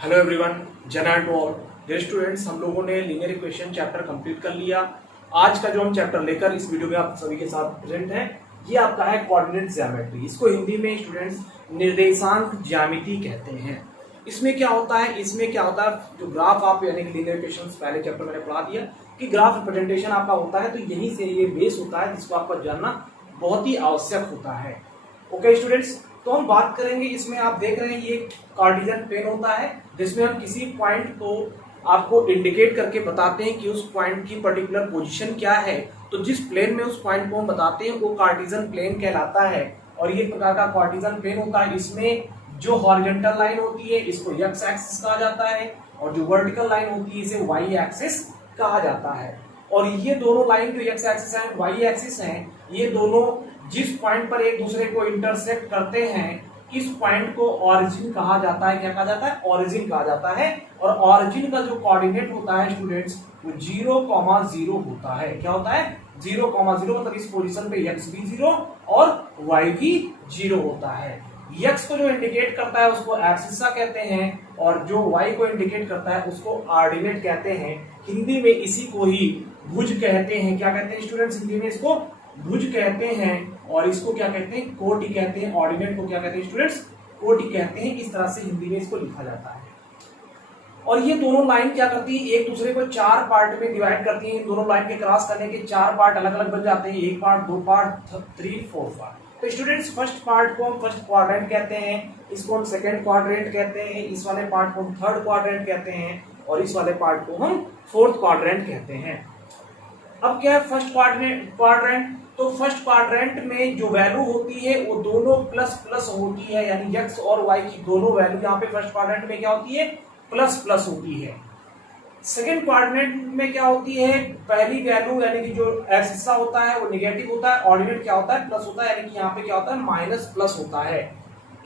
Hello everyone, जन and all dear students, हम लोगों ने लीनियर इक्वेशन चैप्टर कंप्लीट कर लिया। आज का जो हम चैप्टर लेकर इस वीडियो में आप सभी के साथ प्रेजेंट हैं, ये आपका है कोऑर्डिनेट ज्यामिति। इसको हिंदी में स्टूडेंट्स निर्देशांक ज्यामिति कहते हैं। इसमें क्या होता है, जो ग्राफ आप यानी कि लीनियर इक्वेशन पहले चैप्टर मैंने पढ़ा दिया कि ग्राफ रिप्रेजेंटेशन आपका होता है, तो यहीं से ये बेस होता है जिसको आपको जानना बहुत ही आवश्यक होता है। ओके स्टूडेंट्स, तो हम बात करेंगे, इसमें आप देख रहे हैं ये कार्टेशियन प्लेन होता है जिसमें हम किसी पॉइंट को आपको इंडिकेट करके बताते हैं कि उस पॉइंट की पर्टिकुलर पोजीशन क्या है। तो जिस प्लेन में उस पॉइंट को हम बताते हैं वो कार्टेशियन प्लेन कहलाता है। और ये प्रकार का कार्टेशियन प्लेन होता है, इसमें जो हॉरिजॉन्टल लाइन होती है इसको एक्स एक्सिस कहा जाता है और जो वर्टिकल लाइन होती है इसे वाई एक्सिस कहा जाता है। और ये दोनों लाइन जो एक्स एक्सिस है वाई एक्सिस है, ये दोनों जिस पॉइंट पर एक दूसरे को इंटरसेक्ट करते हैं इस पॉइंट को ऑरिजिन कहा जाता है। क्या कहा जाता है? ऑरिजिन कहा जाता है। और ऑरिजिन का जो कोऑर्डिनेट होता है स्टूडेंट्स वो 0,0 होता है। क्या होता है? 0,0, मतलब इस पोजीशन पे x भी 0 और y भी 0 होता है। x को जो इंडिकेट करता है उसको एब्सिसा कहते हैं और जो y को इंडिकेट करता है उसको ऑर्डिनेट कहते हैं। हिंदी में इसी को ही भुज कहते हैं। क्या कहते हैं स्टूडेंट्स? हिंदी में इसको भुज कहते हैं और इसको क्या कहते हैं? कोटि कहते हैं। ऑर्डिनेट को क्या कहते हैं स्टूडेंट्स? कोटि कहते हैं। इस तरह से हिंदी में इसको लिखा जाता है। और ये दोनों लाइन क्या करती है, एक दूसरे को 4 पार्ट में डिवाइड करती हैं। दोनों लाइन के क्रॉस करने के 4 पार्ट अलग अलग बन जाते हैं, 1 पार्ट, 2 पार्ट, 3, 4 पार्ट। तो स्टूडेंट्स फर्स्ट पार्ट को हम फर्स्ट क्वाड्रेंट कहते हैं, इसको हम सेकंड क्वाड्रेंट कहते हैं, इस वाले पार्ट को हम थर्ड क्वाड्रेंट कहते हैं और इस वाले पार्ट को हम फोर्थ क्वाड्रेंट कहते हैं। अब क्या है फर्स्ट क्वाड्रेंट? तो फर्स्ट क्वाड्रेंट में जो वैल्यू होती है वो दोनों प्लस प्लस होती है, यानी x और y की दोनों वैल्यू यहाँ पे फर्स्ट क्वाड्रेंट में क्या होती है? प्लस प्लस होती है। सेकंड क्वाड्रेंट में क्या होती है? पहली वैल्यू यानी कि जो एक्सिसा होता है वो नेगेटिव होता है, ऑर्डिनेट क्या होता है? प्लस होता है, यानी कि यहाँ पे क्या होता है? माइनस प्लस होता है।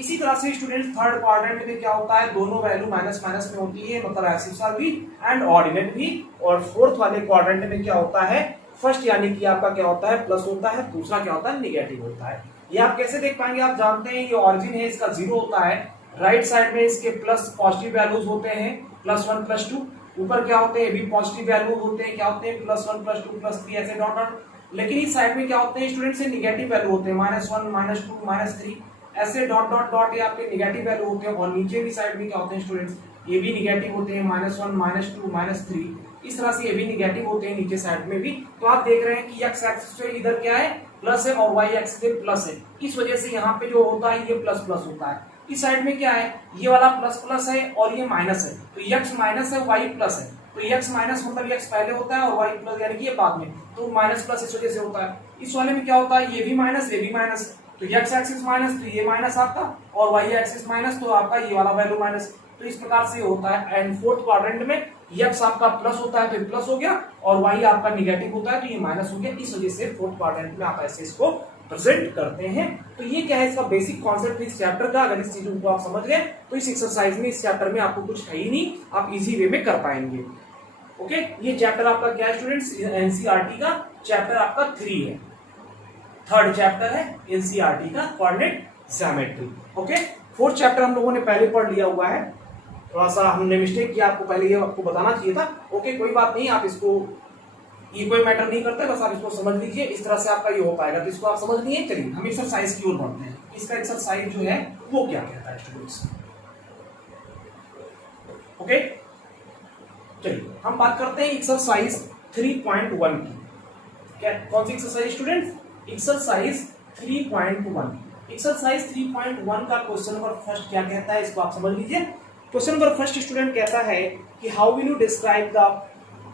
इसी तरह से स्टूडेंट्स थर्ड क्वाड्रेंट में क्या होता है? दोनों वैल्यू माइनस माइनस में होती है, मतलब एक्सिसा भी एंड ऑर्डिनेट भी। और फोर्थ वाले क्वाड्रेंट में क्या होता है? फर्स्ट यानी कि आपका क्या होता है? प्लस होता है, दूसरा क्या होता है? नेगेटिव होता है। ये आप कैसे देख पाएंगे? आप जानते हैं ये ऑरिजिन है, इसका 0 होता है, राइट साइड में इसके प्लस पॉजिटिव वैल्यूज होते हैं, +1 +2। ऊपर क्या होते हैं? भी पॉजिटिव वैल्यू होते हैं, क्या होते हैं? +1 +2 +3 ऐसे डॉट डॉट। लेकिन इस साइड में क्या होते हैं स्टूडेंट से? निगेटिव वैल्यू होते हैं, -1 -2 -3 ऐसे डॉट डॉट डॉट, ये आपके निगेटिव वैल्यू होते हैं। और नीचे भी साइड में क्या होते हैं स्टूडेंट्स? ये भी निगेटिव होते हैं, -1 -2 -3 इस तरह से ये भी निगेटिव होते हैं नीचे साइड में भी। तो आप देख रहे हैं कि x एक्सिस पे इधर क्या है? प्लस है और y एक्सिस पे प्लस है। इस वजह से यहाँ पे जो होता है ये प्लस प्लस होता है। इस साइड में क्या है? ये वाला प्लस प्लस है और ये माइनस है, तो x माइनस है, y प्लस है। तो x माइनस मतलब x पहले होता है और y प्लस यानी कि ये बाद में, तो माइनस प्लस इस वजह से होता है। इस वाले में क्या होता है? ये भी माइनस, ये भी माइनस, तो x एक्सिस माइनस, तो ये माइनस आपका, और y एक्सिस माइनस, तो आपका ये वाला वैल्यू माइनस। तो इस प्रकार से होता है। एंड फोर्थ क्वाड्रेंट में x आपका प्लस होता है तो ये प्लस हो गया, और y आपका निगेटिव होता है तो ये माइनस हो गया। इस वजह से फोर्थ क्वाड्रेंट में आप ऐसे इसको प्रेजेंट करते हैं। तो ये क्या है? इसका बेसिक कॉन्सेप्ट इस चैप्टर का। अगर इस चीजों को आप समझ गए तो इस एक्सरसाइज में, इस चैप्टर में आपको कुछ है ही नहीं, आप इजी वे में कर पाएंगे। ओके, ये चैप्टर आपका क्या है स्टूडेंट्स? एनसीईआरटी का चैप्टर आपका 3 है, थर्ड चैप्टर है एनसीईआरटी का coordinate geometry. Okay, fourth chapter हम लोगों ने पहले पढ़ लिया हुआ है, थोड़ा सा हमने मिस्टेक किया, आपको पहले ये आपको बताना चाहिए था। ओके, कोई बात नहीं, आप इसको, ये कोई मैटर नहीं करता, बस आप इसको समझ लीजिए, इस तरह से आपका ये हो पाएगा। तो इसको आप समझ लिए। चलिए हम एक्सरसाइज की ओर बढ़ते हैं। इसका एक्सरसाइज जो है वो क्या कहता है स्टूडेंट्स? ओके, चलिए हम बात करते हैं एक्सरसाइज 3.1 की। क्या कौन सी एक्सरसाइज स्टूडेंट्स? एक्सरसाइज 3.1। एक्सरसाइज 3.1 का क्वेश्चन नंबर फर्स्ट क्या कहता है, इसको आप समझ लीजिए। क्वेश्चन नंबर फर्स्ट स्टूडेंट कहता है कि how will you describe the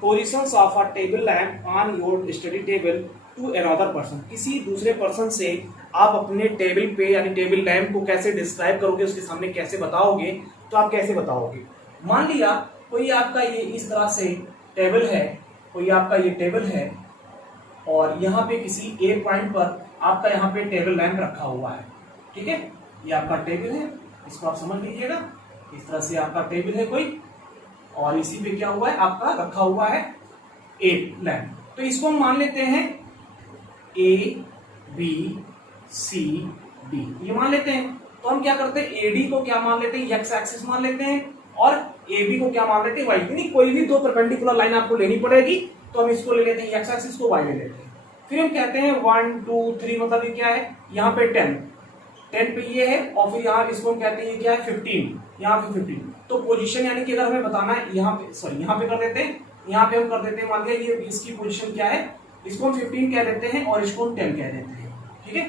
positions of a table lamp on your study table to another person. किसी दूसरे पर्सन से आप अपने टेबल पे यानी टेबल लैम्प को कैसे डिस्क्राइब करोगे, उसके सामने कैसे बताओगे? तो आप कैसे बताओगे? मान लिया कोई आपका ये इस तरह से टेबल है, कोई आपका ये टेबल है और यहाँ पे किसी ए पॉइंट पर आपका यहाँ पे टेबल लैम्प रखा हुआ है। ठीक है, ये आपका टेबल है, इसको आप समझ लीजिएगा। इस तरह से आपका टेबल है कोई, और इसी पे क्या हुआ है? आपका रखा हुआ है ए लैम्प। तो इसको हम मान लेते हैं ए बी सी डी, ये मान लेते हैं। तो हम क्या करते हैं? एडी को क्या मान लेते हैं? एक्स एक्सिस मान लेते हैं और ए बी को क्या मान लेते हैं वाई, नहीं कोई भी दो परपेंडिकुलर लाइन आपको लेनी पड़ेगी, तो हम इसको ले लेते हैं एक्स एक्सिस को, वाई ले लेते हैं। फिर हम कहते हैं 1 2 3 मतलब ये क्या है, यहाँ पे 10 पे ये है, और फिर यहाँ इसको हम कहते हैं ये क्या है 15, यहाँ पे 15। तो पोजीशन यानी कि अगर हमें बताना है यहाँ पे, सॉरी यहाँ पे कर देते हैं, यहाँ पे हम कर देते हैं, मान लिया ये इसकी पोजीशन क्या है, इसको हम 15 कह देते हैं और इसको हम 10 कह देते हैं, ठीक है।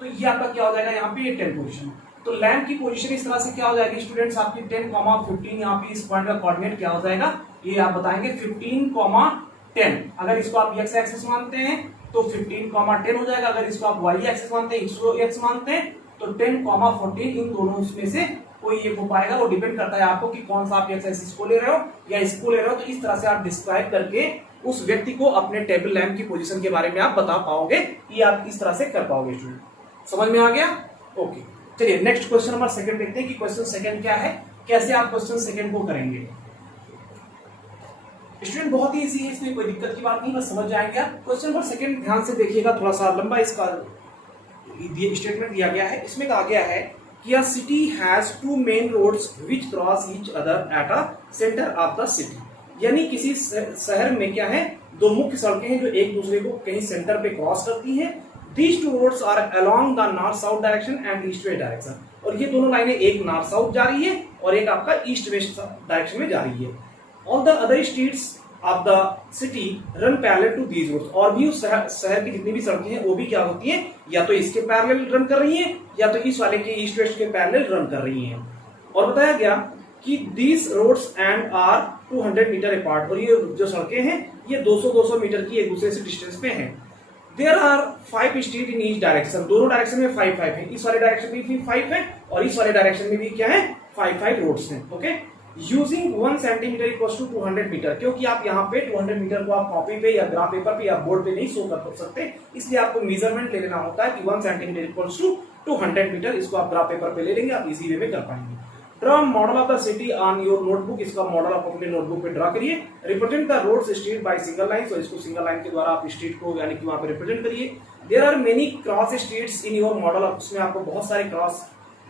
तो ये आपका क्या हो जाएगा, यहाँ पे ये 10 पोजीशन। तो लैंड की पोजीशन इस तरह से क्या हो जाएगी स्टूडेंट्स, आपकी 10,15, यहाँ पे इस पॉइंट का कोऑर्डिनेट क्या हो जाएगा, ये आप बताएंगे 15,10। अगर इसको आप एक्स एक्सिस मानते हैं तो 15,10 हो जाएगा, अगर इसको आप वाई एक्सिस मानते हैं, इसको एक्स मानते हैं, तो 10,14 इन दोनों उसमें से कोई एक हो पाएगा। वो डिपेंड करता है आपको कि कौन सा आप एक्स एक्सिस को ले रहे हो या इसको ले रहे हो। तो इस तरह से आप डिस्क्राइब करके उस व्यक्ति को अपने टेबल लैंप की पोजीशन के बारे में आप बता पाओगे, ये आप इस तरह से कर पाओगे स्टूडेंट। समझ में आ गया? ओके, चलिए नेक्स्ट क्वेश्चन नंबर सेकंड देखते हैं कि क्वेश्चन सेकंड क्या है, कैसे आप क्वेश्चन सेकंड को करेंगे। स्टूडेंट बहुत ही इजी है, इसमें कोई दिक्कत की बात नहीं, बस समझ जाएंगे आप। क्वेश्चन नंबर सेकंड ध्यान से देखिएगा, थोड़ा सा लंबा इसका स्टेटमेंट दिया गया है। इसमें कहा गया है कि a city has two main roads which cross each other at a centre of the city. यानी किसी शहर में क्या है, दो मुख्य सड़कें हैं जो एक दूसरे को कहीं सेंटर पे क्रॉस करती हैं। These two roads are along the north south direction and east west direction। और ये दोनों लाइनें एक नॉर्थ साउथ जा रही है और एक आपका ईस्ट वेस्ट डायरेक्शन में जा रही है। All the other streets of the city run parallel to these roads। और भी उस शहर की जितनी भी सड़कें हैं वो भी क्या होती हैं, या तो इसके पैरेलल रन कर रही हैं या तो इस वाले के ईस्ट वेस्ट के पैरेलल रन कर रही हैं। और बताया गया कि these roads and are 200 metre apart. और ये जो सड़कें हैं ये 200 मीटर की एक दूसरे से डिस्टेंस पे हैं। There are 5 street in each direction. दोनों डायरेक्शन में 5 है, इस वाले डायरेक्शन में भी 5 है और इस वाले डायरेक्शन में भी क्या है 5 रोड्स हैं। Okay, using 1 centimetre equals to 200 metre. क्योंकि आप यहाँ पे 200 मीटर को आप कॉपी पे या ग्राफ पेपर पे या बोर्ड पे नहीं शो कर सकते, इसलिए आपको मेजरमेंट ले लेना होता है कि 1 सेंटीमीटर इक्वल्स टू 200 मीटर। इसको आप ग्राफ पेपर पे ले लेंगे, आप इजी वे में कर पाएंगे। Draw model of the city on your notebook. इसका मॉडल आप अपने नोटबुक पे ड्रा करिए। Represent the roads street by single line. तो इसको सिंगल लाइन के द्वारा आप स्ट्रीट को यानी कि वहां पे रिप्रेजेंट करिए। There are many cross streets in your model. उसमें आपको बहुत सारे क्रॉस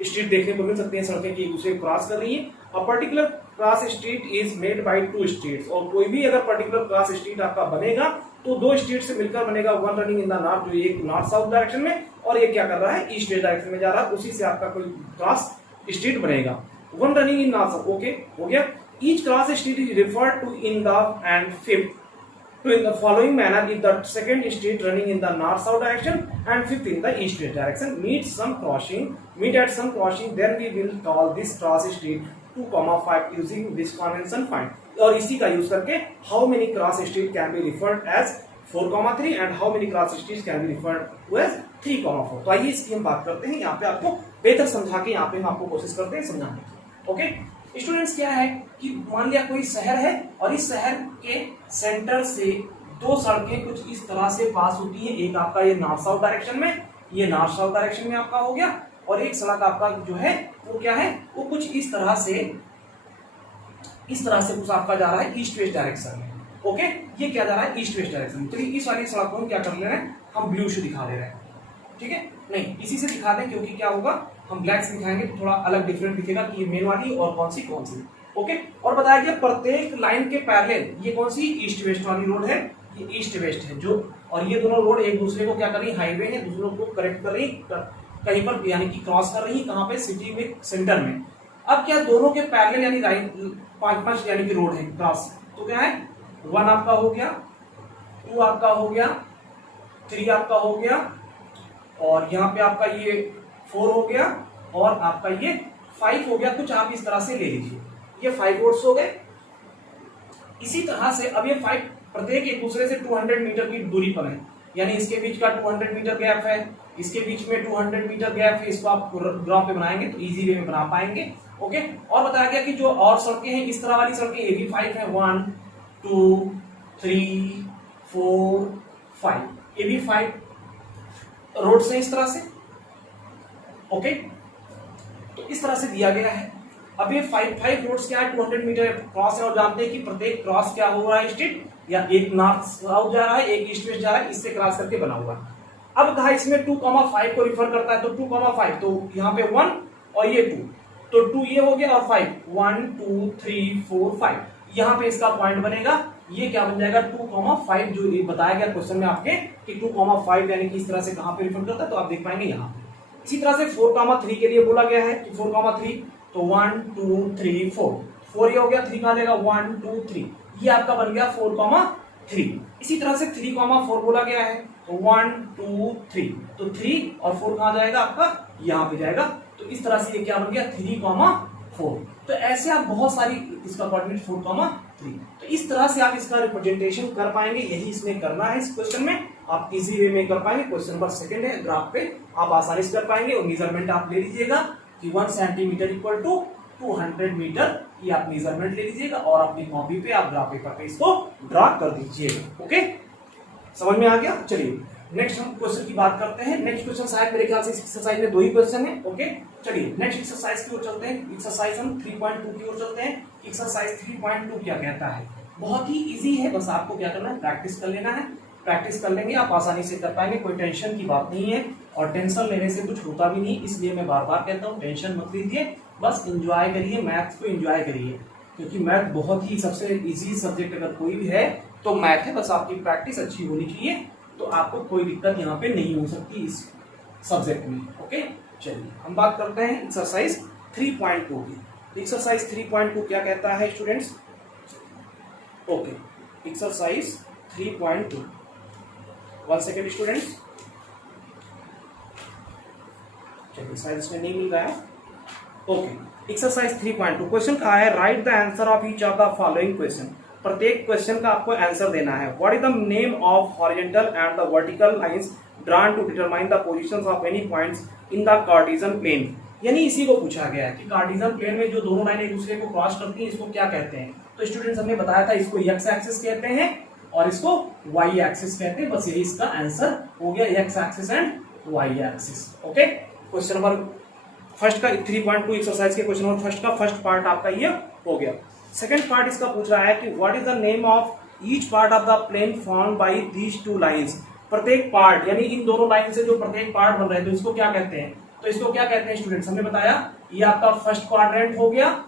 स्ट्रीट देखने को मिल सकते हैं, सड़कें की एक दूसरे को क्रॉस कर रही है। A particular cross street is made by 2 streets. और कोई भी अगर पर्टिकुलर क्रॉस स्ट्रीट आपका बनेगा तो 2 स्ट्रीट से मिलकर बनेगा। One running in the north, जो एक नॉर्थ साउथ डायरेक्शन में, और ये क्या कर रहा है ईस्ट वेस्ट डायरेक्शन में जा रहा है, उसी से आपका कोई क्रॉस स्ट्रीट बनेगा। One running in north south, okay, हो गया। Each cross street is referred to in the and fifth to in the following manner: if the second street running in the north south direction and fifth in the east west direction meet at some crossing, then we will call this cross street 2,5 using this convention find। और इसी का use करके how many cross street can be referred as 4,3 and how many cross streets can be referred to as 3,4। तो आइए इसकी हम बात करते हैं, यहाँ पे आपको बेहतर समझा के यहाँ पे हम आपको कोशिश करते हैं समझाने की। ओके स्टूडेंट्स, क्या है कि मान लिया कोई शहर है और इस शहर के सेंटर से 2 सड़कें कुछ इस तरह से पास होती हैं। एक आपका ये नॉर्थ साउथ डायरेक्शन में, ये नॉर्थ साउथ डायरेक्शन में आपका हो गया, और एक सड़क आपका जो है वो क्या है, वो कुछ इस तरह से कुछ आपका जा रहा है ईस्ट वेस्ट डायरेक्शन में। ओके, ये क्या जा रहा है ईस्ट वेस्ट डायरेक्शन में। चलिए इस वाली सड़क को हम क्या कर ले रहे हैं, हम ब्लू से दिखा दे रहे हैं, ठीक है। नहीं, इसी से दिखा दें, क्योंकि क्या होगा हम ब्लैक से दिखाएंगे तो थोड़ा अलग डिफरेंट दिखेगा कि ये मेन वाली और कौन सी। ओके, और बताया गया प्रत्येक लाइन के पैरेलल ये कौन सी ईस्ट वेस्ट वाली रोड है, ये ईस्ट वेस्ट है जो, और ये दोनों रोड एक दूसरे को क्या कर रही, हाईवे है, दूसरों को करेक्ट कर रही, कहीं पर यानी कि क्रॉस कर रही है, कहाँ पे सिटी में सेंटर में। अब क्या दोनों के पैरेलल यानी 5 यानी कि रोड है क्रॉस, तो क्या है 1 आपका हो गया, 2 आपका हो गया, 3 आपका हो गया, और यहाँ पे आपका ये 4 हो गया, और आपका ये 5 हो गया। कुछ आप इस तरह से ले लीजिए, ये 5 रोड्स हो गए। इसी तरह से अब ये 5 प्रत्येक एक दूसरे से 200 मीटर की दूरी पर है, यानी इसके बीच का 200 मीटर गैप है, इसके बीच में 200 मीटर गैप है। इसको आप ग्राफ पे बनाएंगे तो इजी वे में बना पाएंगे। ओके, और बताया गया कि जो और सड़कें हैं इस तरह वाली सड़कें, ये भी 5 है, 1 2 3 4 5, ये भी 5 रोड्स हैं इस तरह से। ओके, तो इस तरह से दिया गया है। अब ये 5 रोड्स क्या है, 200 मीटर क्रॉस है, और जानते हैं कि प्रत्येक क्रॉस क्या हो रहा है स्ट्रीट, या एक नॉर्थ साउथ जा रहा है, एक ईस्ट वेस्ट जा रहा है, इससे क्रॉस करके बना हुआ। अब कहा इसमें 2,5 को रिफर करता है, तो 2,5 तो यहाँ पे 1 और ये 2, तो 2 ये हो गया और 5, 1 2 3 4 5, यहाँ पे इसका पॉइंट बनेगा। ये क्या बन जाएगा 2,5, जो ये बताया गया क्वेश्चन में आपके कि 2,5 यानी कि इस तरह से कहां पे रिफर करता है, तो आप देख पाएंगे यहाँ पे। इसी तरह से 4,3 के लिए बोला गया है कि 4,3, तो 1 2 3 4 ये हो गया, 3 कहां जाएगा 1 2 3, ये आपका बन गया 4,3। इसी तरह से 3,4 बोला गया है, तो 1 2 3, तो 3 और 4 कहां जाएगा आपका, यहाँ पे जाएगा। तो इस तरह से ये क्या बन गया 3,4। तो ऐसे आप बहुत सारी इसका कोऑर्डिनेट 4,3, तो इस तरह से आप इसका रिप्रेजेंटेशन कर पाएंगे। यही इसमें करना है इस क्वेश्चन में, आप इजी वे में कर पाएंगे। क्वेश्चन नंबर 2 है, ग्राफ पे आप आसानी से कर पाएंगे। और मेजरमेंट आप ले लीजिएगा कि 1 सेंटीमीटर इक्वल टू 200 मीटर, ये आप मेजरमेंट ले लीजिएगा और अपनी कॉपी पे आप ग्राफ पेपर पे इसको ड्रा कर दीजिएगा। ओके, समझ में आ गया। चलिए नेक्स्ट हम क्वेश्चन की बात करते हैं। नेक्स्ट क्वेश्चन शायद मेरे ख्याल से इस एक्सरसाइज में 2 ही क्वेश्चन है। ओके, चलिए नेक्स्ट एक्सरसाइज की ओर चलते हैं। एक्सरसाइज हम 3.2 की ओर चलते हैं। एक्सरसाइज 3.2 क्या कहता है, बहुत ही इजी है, बस आपको क्या करना है, प्रैक्टिस कर लेना है। प्रैक्टिस कर लेंगे आप आसानी से कर पाएंगे, कोई टेंशन की बात नहीं है और टेंशन लेने से कुछ होता भी नहीं। इसलिए मैं बार बार कहता हूँ टेंशन मत लीजिए, बस एंजॉय करिए, मैथ्स को एंजॉय करिए, क्योंकि मैथ बहुत ही सबसे इजी सब्जेक्ट अगर कोई भी है तो मैथ है। बस आपकी प्रैक्टिस अच्छी होनी चाहिए, तो आपको कोई दिक्कत यहाँ पे नहीं हो सकती इस सब्जेक्ट में। ओके, चलिए हम बात करते हैं एक्सरसाइज 3.2 की। एक्सरसाइज 3.2 क्या कहता है students. Okay, exercise 3.2, 1 second students, चलिए शायद इसमें नहीं मिल रहा है। ओके, एक्सरसाइज 3.2 क्वेश्चन कहा है write the answer of each of the following question. प्रत्येक क्वेश्चन का आपको आंसर देना है। What is the name of horizontal and the vertical lines drawn to determine the positions of any points in the Cartesian plane. यानी इसी को पूछा गया है कि कार्टेशियन प्लेन में जो दोनों लाइन एक दूसरे को क्रॉस करती हैं इसको क्या कहते हैं। तो स्टूडेंट्स हमने बताया था इसको एक्स एक्सिस कहते हैं और इसको वाई एक्सिस कहते हैं। बस यही इसका आंसर हो गया, X axis and Y axis. Okay, question number first का 3.2 एक्सरसाइज के क्वेश्चन नंबर फर्स्ट का फर्स्ट पार्ट आपका ये हो गया। सेकंड पार्ट इसका पूछ रहा है कि what is the name of each part of the plane formed by these two lines. प्रत्येक पार्ट यानी इन दोनों लाइन से जो प्रत्येक पार्ट बन रहे हैं तो इसको क्या कहते हैं। तो इसको क्या कहते हैं स्टूडेंट्स, हमने बताया ये आपका फर्स्ट क्वाड्रेंट हो गया,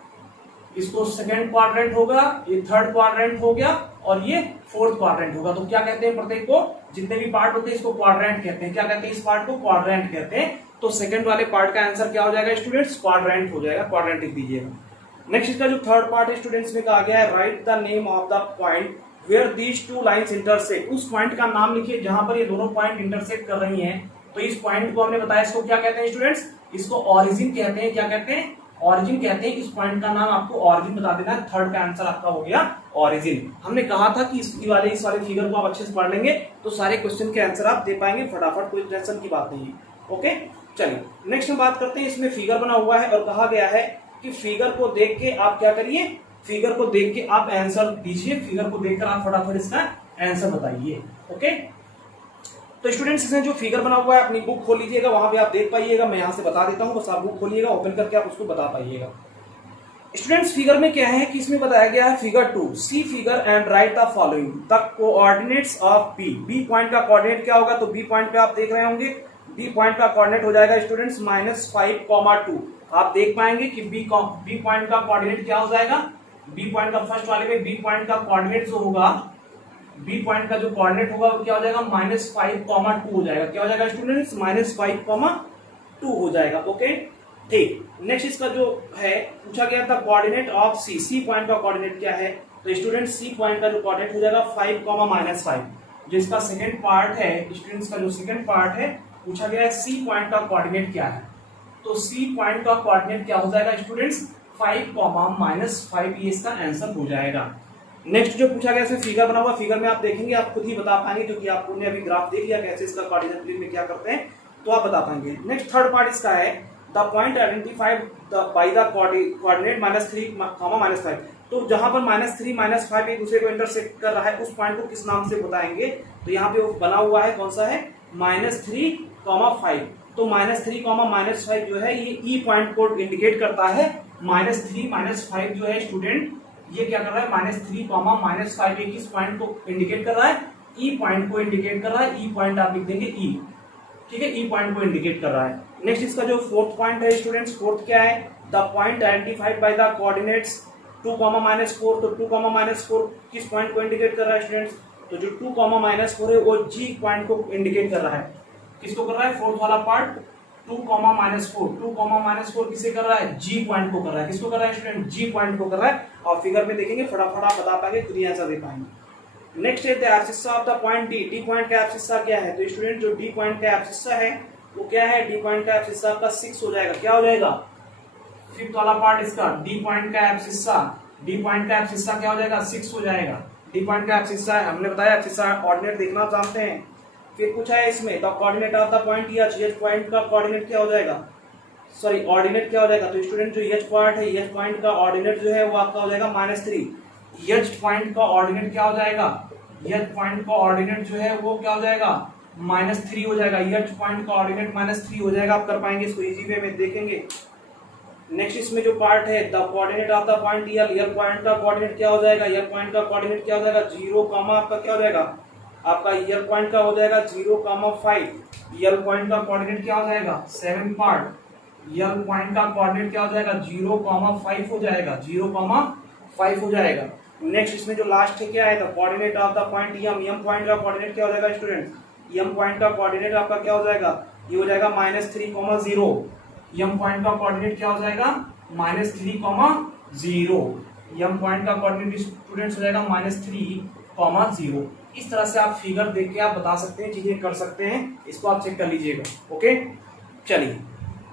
इसको सेकंड क्वाड्रेंट होगा, ये थर्ड क्वाड्रेंट हो गया और ये फोर्थ क्वाड्रेंट होगा। तो क्या कहते हैं प्रत्येक को, जितने भी पार्ट होते हैं इसको क्वाड्रेंट कहते हैं। क्या कहते हैं इस पार्ट को, क्वाड्रेंट कहते हैं। तो सेकंड वाले पार्ट का आंसर क्या हो जाएगा स्टूडेंट्स, क्वाड्रेंट हो जाएगा, क्वाड्रेंट लिख दीजिएगा। नेक्स्ट इसका जो थर्ड पार्ट है स्टूडेंट्स में कहा गया है write the name of the point where these two lines intersect. उस पॉइंट का नाम लिखिए जहां पर ये दोनों पॉइंट इंटरसेक्ट कर रही हैं। तो इस पॉइंट को हमने बताया इसको क्या कहते हैं स्टूडेंट्स, इसको ऑरिजिन कहते हैं। क्या कहते हैं, ऑरिजिन कहते हैं। इस पॉइंट का नाम आपको ऑरिजिन बता देना है। थर्ड का आंसर आपका हो गया ऑरिजिन। हमने कहा था कि इस वाले फिगर को आप अच्छे से पढ़ लेंगे तो सारे क्वेश्चन के आंसर आप दे पाएंगे फटाफट, कोई टेंशन की बात नहीं है। ओके, चलिए नेक्स्ट हम बात करते हैं। इसमें फिगर बना हुआ है और कहा गया है कि फिगर को देख के आप क्या करिए, फिगर को देख के आप आंसर दीजिए। फिगर को देखकर आप फटाफट इसका आंसर बताइए। ओके, तो स्टूडेंट्स इसमें जो फिगर बना हुआ है अपनी बुक खोल लीजिएगा, वहां पे आप देख पाइएगा। मैं यहां से बता देता हूं, बस आप बुक खोलिएगा, ओपन करके आप उसको बता पाइएगा। स्टूडेंट्स फिगर में क्या है कि इसमें बताया गया है figure 2, see figure and write the following the coordinates of B. B point का कोऑर्डिनेट क्या होगा, तो बी पॉइंट पे आप देख रहे होंगे बी पॉइंट का कोऑर्डिनेट हो जाएगा स्टूडेंट्स -5,2। आप देख पाएंगे कि बी पॉइंट का कोऑर्डिनेट क्या हो जाएगा, बी पॉइंट का फर्स्ट वाले में बी पॉइंट का कोऑर्डिनेट जो होगा, बी पॉइंट का जो कोऑर्डिनेट होगा वो क्या हो जाएगा -5,2 हो जाएगा। क्या हो जाएगा स्टूडेंट्स, -5,2 हो जाएगा। ओके, ठीक। नेक्स्ट इसका जो है पूछा गया था coordinate of C. C point का कोऑर्डिनेट क्या है, तो स्टूडेंट सी पॉइंट का जो कोऑर्डिनेट हो जाएगा 5,-5। जिसका सेकंड पार्ट है स्टूडेंट्स का जो सेकंड पार्ट है पूछा गया है सी पॉइंट का कोऑर्डिनेट क्या है। तो सी पॉइंट का कोऑर्डिनेट क्या हो जाएगा स्टूडेंट्स 5,-5, ये इसका आंसर हो जाएगा। नेक्स्ट जो पूछा गया इसमें फिगर बना हुआ, फिगर में आप देखेंगे आप खुद ही बता पाएंगे क्योंकि आपने अभी ग्राफ देख लिया कैसे इसका कोऑर्डिनेट प्लेन में क्या करते हैं, तो आप बता पाएंगे। नेक्स्ट थर्ड पार्ट इसका है the point identified by the coordinate -3, तो जहां पर -3, -5 एक दूसरे को इंटरसेक्ट कर रहा है उस पॉइंट को किस नाम से बताएंगे। तो यहाँ पे बना हुआ है कौन सा है, -3,5। तो -3, -5 जो है ये ई पॉइंट को इंडिकेट करता है। -3, -5 जो है स्टूडेंट ये क्या कर रहा है, -3, -5 एक इस पॉइंट को इंडिकेट कर रहा है, ई पॉइंट को इंडिकेट कर रहा है। ई पॉइंट आप लिख देंगे ई, ठीक है, ई पॉइंट को इंडिकेट कर रहा है। नेक्स्ट इसका जो फोर्थ पॉइंट है स्टूडेंट्स, फोर्थ क्या है, the point identified by the coordinates 2, -4। तो 2, -4 किस पॉइंट को इंडिकेट कर रहा है स्टूडेंट्स? तो जो 2, -4 है वो जी पॉइंट को इंडिकेट कर रहा है। किसको कर रहा है? फोर्थ वाला पार्ट 2, -4। 2, -4 किसे कर रहा है? जी पॉइंट को कर रहा है। किसको कर रहा है स्टूडेंट? जी पॉइंट को कर रहा है। और फिगर में देखेंगे, फटाफट आप बता पाएंगे, खुद ही आंसर दे पाएंगे। नेक्स्ट है the abscissa of the point D. D point का एब्सिस्सा क्या है? तो स्टूडेंट जो डी पॉइंट का एब्सिस्सा है वो क्या है? डी पॉइंट का एब्सिस्सा आपका 6 हो जाएगा। क्या हो जाएगा? फिफ्थ वाला पार्ट इसका डी पॉइंट का एब्सिस्सा। डी पॉइंट का एब्सिस्सा क्या हो जाएगा? 6 हो जाएगा। डी पॉइंट का एब्सिस्सा हमने बताया, एब्सिस्सा कोऑर्डिनेट देखना जानते हैं। फिर पूछा है इसमें the coordinate of the point H. H point का कोऑर्डिनेट क्या हो जाएगा? सॉरी, ऑर्डिनेट क्या हो जाएगा? तो स्टूडेंट जो एच पार्ट है, एच पॉइंट का ऑर्डिनेट जो है वो आपका हो जाएगा -3। एच पॉइंट का ऑर्डिनेट क्या हो जाएगा? एच पॉइंट का ऑर्डिनेट जो है वो क्या हो जाएगा? -3 हो जाएगा। एच पॉइंट का ऑर्डिनेट -3 हो जाएगा। आप कर पाएंगे इसको इजी वे में, देखेंगे। नेक्स्ट इसमें जो पार्ट है the coordinate of the point L. L point का कोऑर्डिनेट क्या हो जाएगा? एल पॉइंट का कोऑर्डिनेट क्या हो जाएगा? 0, आपका क्या हो जाएगा? आपका एल पॉइंट का हो जाएगा 0,5। एल पॉइंट का कोऑर्डिनेट क्या हो जाएगा? 7 पार्ट। एल पॉइंट का कोऑर्डिनेट क्या हो जाएगा? 0,5 हो जाएगा। 0,5 हो जाएगा। नेक्स्ट इसमें जो लास्ट है क्या है? The coordinate of the point M. M point का कोऑर्डिनेट क्या हो जाएगा स्टूडेंट? एम पॉइंट का कोऑर्डिनेट आपका क्या हो जाएगा? ये हो जाएगा -3,0। एम पॉइंट का कोऑर्डिनेट क्या हो जाएगा? -3,0। एम पॉइंट का कोऑर्डिनेट स्टूडेंट्स हो जाएगा -3,0। इस तरह से आप फिगर देख के आप बता सकते हैं, चीजें कर सकते हैं। इसको आप चेक कर लीजिएगा। ओके, चलिए,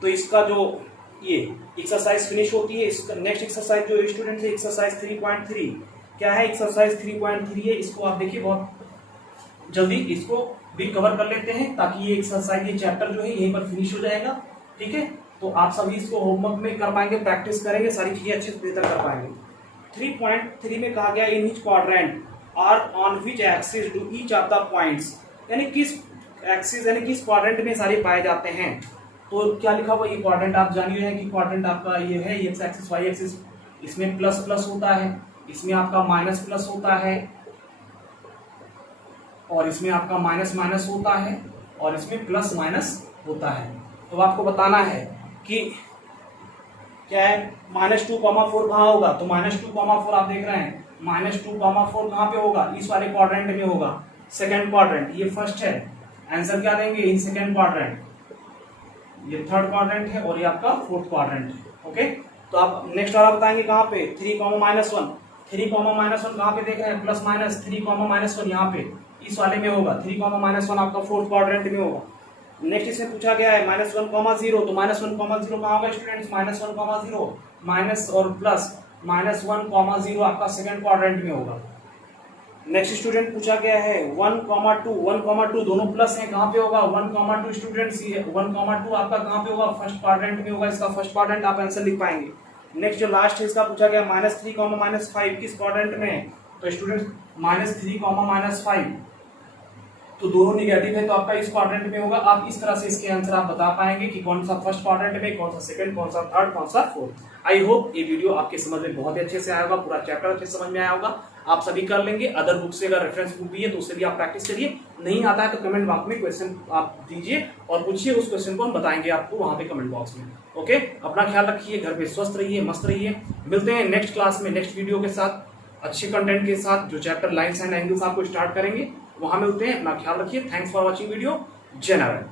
तो इसका जो ये एक्सरसाइज फिनिश होती है। इसका नेक्स्ट एक्सरसाइज जो स्टूडेंट है, एक्सरसाइज 3.3 क्या है? एक्सरसाइज 3.3 है। इसको आप देखिए, बहुत जल्दी इसको भी कवर कर लेते हैं ताकि ये एक्सरसाइज, ये चैप्टर जो है यहीं पर फिनिश हो जाएगा। ठीक है, तो आप सभी इसको होमवर्क में कर पाएंगे, प्रैक्टिस करेंगे, सारी चीजें अच्छे से बेहतर कर पाएंगे। 3.3 में कहा गया in each quadrant are on which axis do each of the points, यानी किस एक्सिस यानी किस क्वाड्रेंट में सारे पाए जाते हैं। तो क्या लिखा हुआ? ये क्वाड्रेंट आप जानिए है कि क्वाड्रेंट आपका ये है, एक्स एक्सिस वाई एक्सिस। इसमें प्लस प्लस होता है, इसमें आपका माइनस प्लस होता है, और इसमें आपका माइनस माइनस होता है, और इसमें प्लस माइनस होता है। तो आपको बताना है कि क्या है, -2,4 कहाँ होगा? तो -2,4 आप देख रहे हैं, -2,4 कहाँ पे होगा? इस वाले क्वाड्रेंट में होगा, सेकंड क्वाड्रेंट। ये फर्स्ट है, आंसर क्या देंगे? In second quadrant. ये थर्ड क्वाड्रेंट है और ये आपका फोर्थ क्वाड्रेंट है। ओके, तो आप नेक्स्ट वाला बताएंगे कहाँ पे? 3,-1। 3,-1 कहाँ पे देख रहे हैं? प्लस माइनस 3,-1 यहाँ पे इस वाले में होगा। 3,-1 आपका फोर्थ क्वाड्रेंट में होगा। नेक्स्ट इसमें पूछा गया है -1,0। तो -1,0 कहाँ होगा स्टूडेंट्स? -1,0 माइनस और प्लस -1,0 आपका सेकंड क्वाड्रेंट में होगा। नेक्स्ट स्टूडेंट पूछा गया है 1,2 दोनों प्लस हैं, कहाँ पे होगा? 1,2 स्टूडेंट्स, ये 1,2 आपका कहाँ पे होगा? फर्स्ट क्वाड्रेंट में होगा। इसका फर्स्ट क्वाड्रेंट आप आंसर लिख पाएंगे। नेक्स्ट जो लास्ट है इसका पूछा गया -3, -5 किस क्वाड्रेंट में है? तो स्टूडेंट्स -3, -5 तो दोनों निगेटिव है, तो आपका इस क्वाड्रेंट में होगा। आप इस तरह से इसके आंसर आप बता पाएंगे कि कौन सा फर्स्ट क्वाड्रेंट में, कौन सा सेकंड, कौन सा थर्ड, कौन सा फोर्थ। आई होप ये वीडियो आपके समझ में बहुत ही अच्छे से आया होगा, पूरा चैप्टर अच्छे से समझ में आया होगा। आप सभी कर लेंगे। अदर बुक से अगर रेफरेंस बुक भी है तो उससे भी आप प्रैक्टिस करिए। नहीं आता है तो कमेंट बॉक्स में क्वेश्चन आप दीजिए और पूछिए, उस क्वेश्चन को हम बताएंगे आपको वहां पे कमेंट बॉक्स में। ओके, अपना ख्याल रखिए, घर पे स्वस्थ रहिए, मस्त रहिए। मिलते हैं नेक्स्ट क्लास में, नेक्स्ट वीडियो के साथ, अच्छे कंटेंट के साथ, जो चैप्टर लाइन्स एंड एंगल्स आपको स्टार्ट करेंगे वहां मिलते हैं। अपना ख्याल रखिए। Thanks for watching video. जय नारायण।